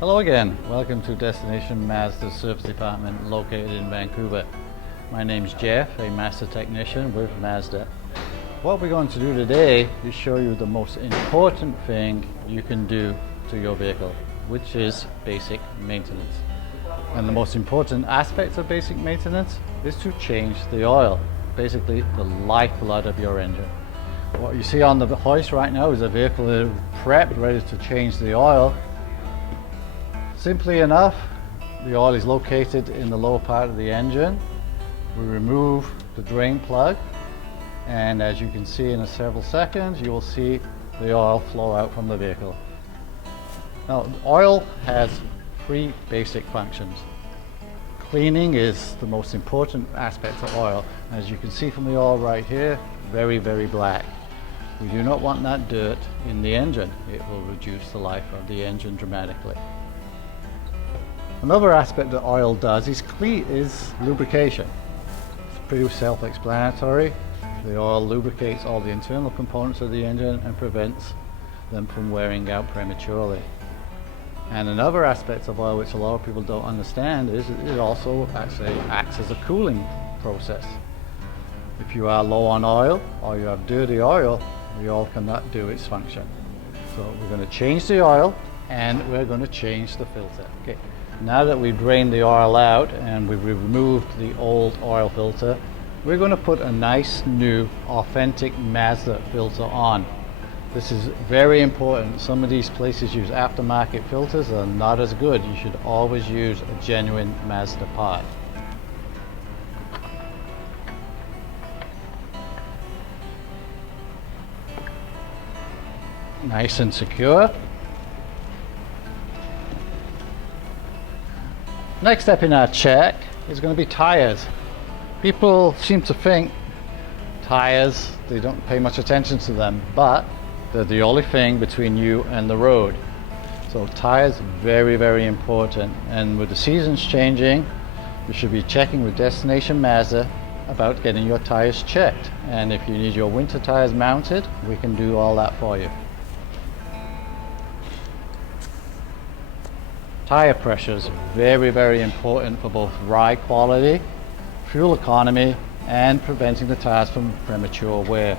Hello again, welcome to Destination Mazda service department located in Vancouver. My name's Jeff, a Master Technician with Mazda. What we're going to do today is show you the most important thing you can do to your vehicle, which is basic maintenance. And the most important aspect of basic maintenance is to change the oil, basically the lifeblood of your engine. What you see on the hoist right now is a vehicle prepped, ready to change the oil. Simply enough, the oil is located in the lower part of the engine. We remove the drain plug, and as you can see in several seconds, you will see the oil flow out from the vehicle. Now, oil has three basic functions. Cleaning is the most important aspect of oil. As you can see from the oil right here, very, very black. We do not want that dirt in the engine. It will reduce the life of the engine dramatically. Another aspect that oil does is lubrication. It's pretty self-explanatory. The oil lubricates all the internal components of the engine and prevents them from wearing out prematurely. And another aspect of oil which a lot of people don't understand is it also actually acts as a cooling process. If you are low on oil or you have dirty oil, the oil cannot do its function. So we're going to change the oil and we're going to change the filter. Okay. Now that we've drained the oil out and we've removed the old oil filter, we're going to put a nice new authentic Mazda filter on. This is very important. Some of these places use aftermarket filters that are not as good. You should always use a genuine Mazda part. Nice and secure. Next step in our check is going to be tires. People seem to think tires, they don't pay much attention to them, but they're the only thing between you and the road. So tires, very, very important. And with the seasons changing, you should be checking with Destination Mazda about getting your tires checked. And if you need your winter tires mounted, we can do all that for you. Tire pressure is very, very important for both ride quality, fuel economy, and preventing the tires from premature wear.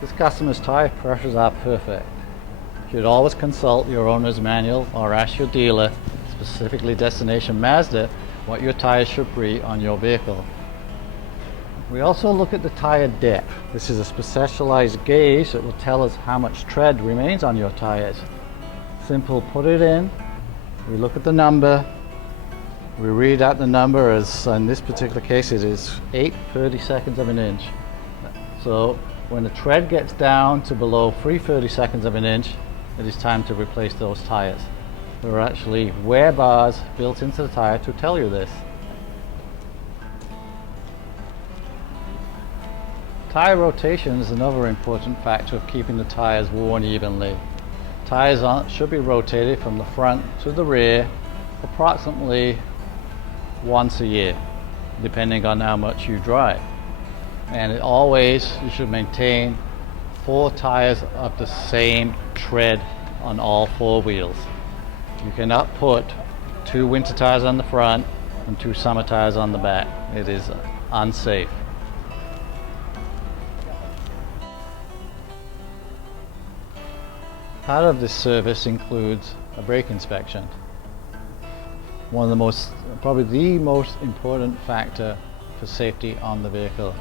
This customer's tire pressures are perfect. You should always consult your owner's manual or ask your dealer, specifically Destination Mazda, what your tires should be on your vehicle. We also look at the tire depth. This is a specialized gauge that will tell us how much tread remains on your tires. Simple, put it in, we look at the number, we read out the number, as in this particular case it is 8/32 of an inch. So when the tread gets down to below 3/32 of an inch, it is time to replace those tires. There are actually wear bars built into the tire to tell you this. Tire rotation is another important factor of keeping the tires worn evenly. Tires should be rotated from the front to the rear approximately once a year, depending on how much you drive. And you should maintain 4 tires of the same tread on all 4 wheels. You cannot put 2 winter tires on the front and 2 summer tires on the back. It is unsafe. Part of this service includes a brake inspection. One of the probably the most important factor for safety on the vehicle.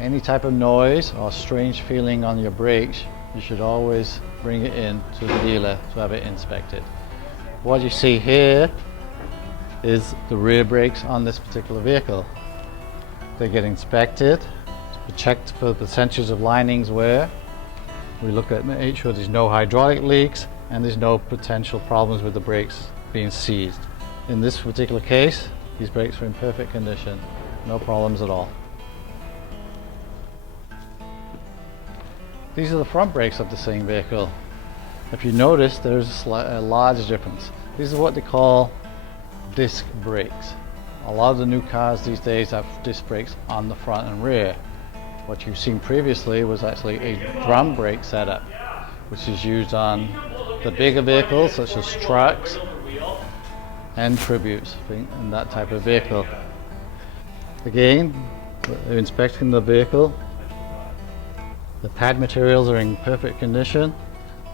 Any type of noise or strange feeling on your brakes, you should always bring it in to the dealer to have it inspected. What you see here is the rear brakes on this particular vehicle. They get inspected, checked for the percentage of linings wear. We look at make sure there's no hydraulic leaks and there's no potential problems with the brakes being seized. In this particular case, these brakes are in perfect condition, no problems at all. These are the front brakes of the same vehicle. If you notice, there's a large difference. These are what they call disc brakes. A lot of the new cars these days have disc brakes on the front and rear. What you've seen previously was actually a drum brake setup, which is used on the bigger vehicles such as trucks and tributes and that type of vehicle. Again, we're inspecting the vehicle. The pad materials are in perfect condition.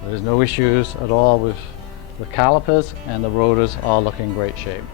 There's no issues at all with the calipers, and the rotors all look in great shape.